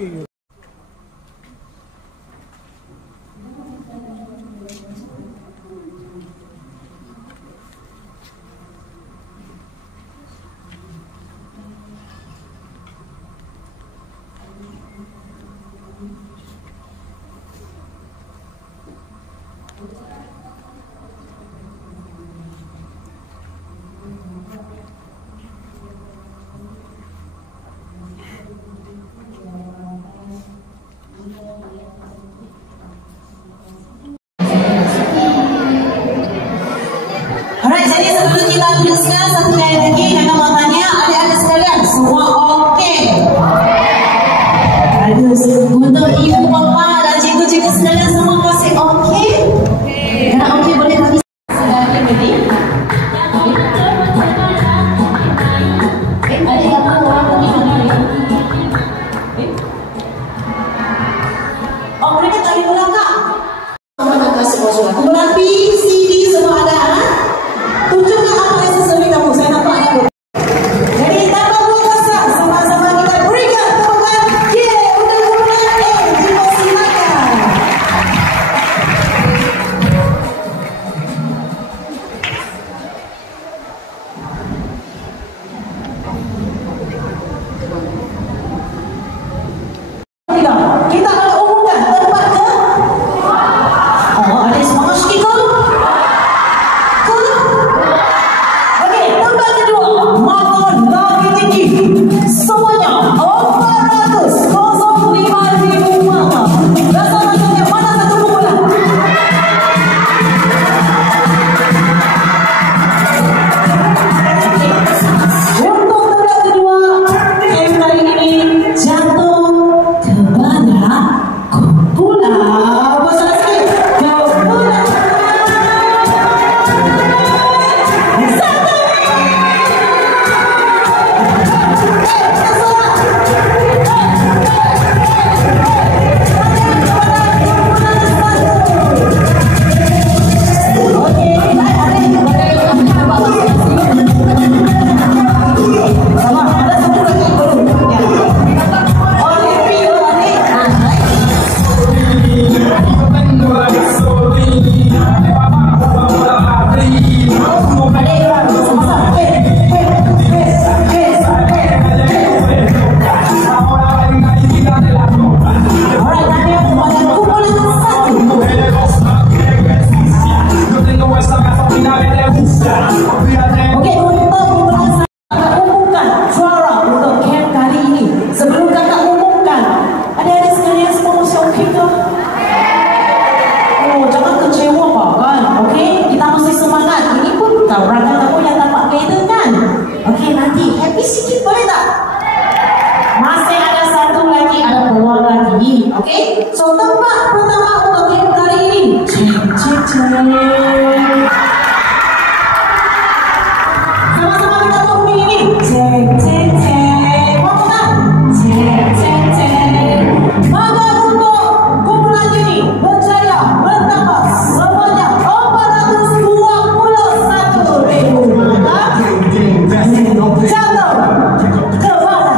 Okay. Alright, jadi sebelum kita teruskan satu kali lagi, kakak mau tanya adik-adik sekalian, semua okey? Bagus. Untuk ibu bapa dan cikgu-cikgu sekalian semua masih okey? Kalau okey boleh bagi saya beri. Adik kakak orang pergi mana? Oh, mereka tak boleh pulang kak? Terima kasih semua. Kumpulan P, CD semua ada. Tunjukkan apa aksesori kamu, saya nampak ya. Jadi tanpa buang masa, sama-sama kita berikan tepukan untuk kumpulan A. Dipersilakan. Kita akan umumkan tempat ke? Oh, ada semangat sikit ke? Okey, tempat kedua, makan lagi tinggi. Semuanya 405,000 mata. Rasa macamnya mana satu kumpulan? Untuk tempat kedua, yang kali ini jatuh kepada kumpulan. Besar sikit, kumpulan. Okay, so tempat pertama untuk game kali ini. Sama-sama kita bunyi ini. Maka untuk kumpulan ini berjaya bertambah sebanyak 421,000 maka jatuh kepada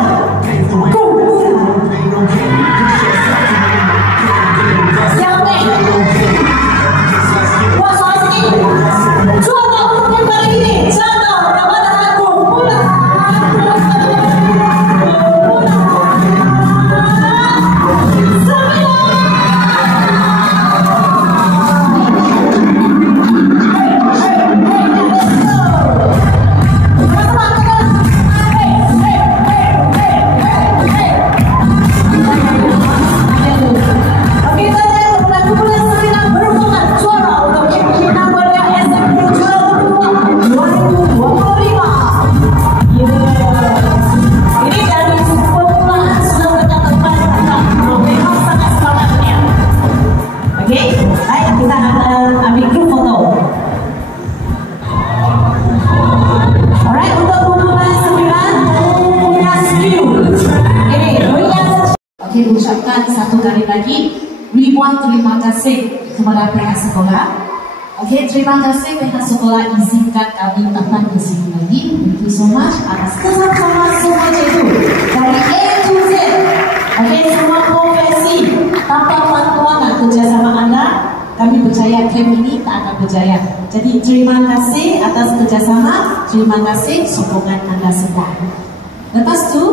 ucapkan satu kali lagi ribuan terima kasih kepada pihak sekolah. Okey, terima kasih pihak sekolah izinkan kami datang ke sini lagi. Thank you so much atas kerjasama semua cikgu dari A to Z. Okey, semua kami percaya camp ini tak akan berjaya. Jadi terima kasih atas kerjasama, terima kasih sokongan anda semua. Lepas tu,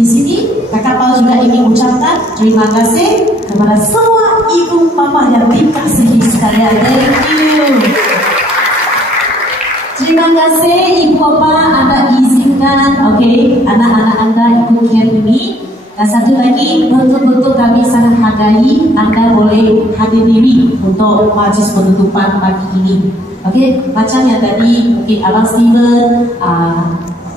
di sini Kakak Pau juga ingin ucapkan terima kasih kepada semua ibu bapa yang dikasihi sekalian. Thank you. Terima kasih ibu bapa anda izinkan, anak-anak anda ikut camp ini. Dan satu lagi, betul-betul kami sangat hargai anda boleh hadir diri untuk majlis penutupan pagi ini. Macam yang tadi mungkin Abang Steven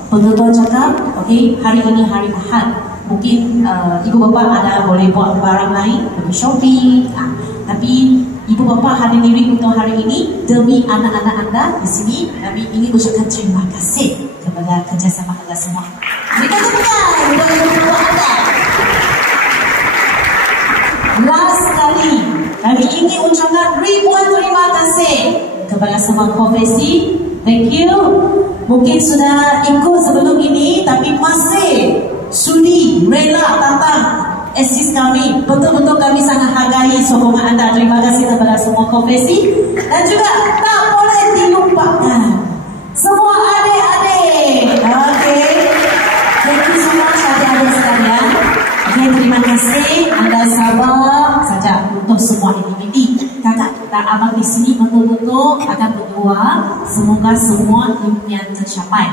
penonton cakap, hari ini hari Ahad, mungkin ibu bapa anda boleh buat barang lain, pergi shopping, tapi ibu bapa hadir diri untuk hari ini demi anak-anak anda di sini. Kami ingin ucapkan terima kasih kepada kerjasama anda semua. Berikan tepukan kepada ibu bapa anda. Last kali, kami ingin ucapkan ribuan terima kasih kepada semua profesi. Thank you. Mungkin sudah ikut sebelum ini, tapi masih sudi, rela datang assist kami. Betul-betul kami sangat hargai sokongan anda. Terima kasih kepada semua profesi. Dan juga tak boleh dilupakan semua adik-adik. Thank you so much adik-adik sekalian. Terima kasih anda sabar saja untuk semua aktiviti. Kakak dan abang di sini betul-betul akan berdoa semoga semua impian tercapai.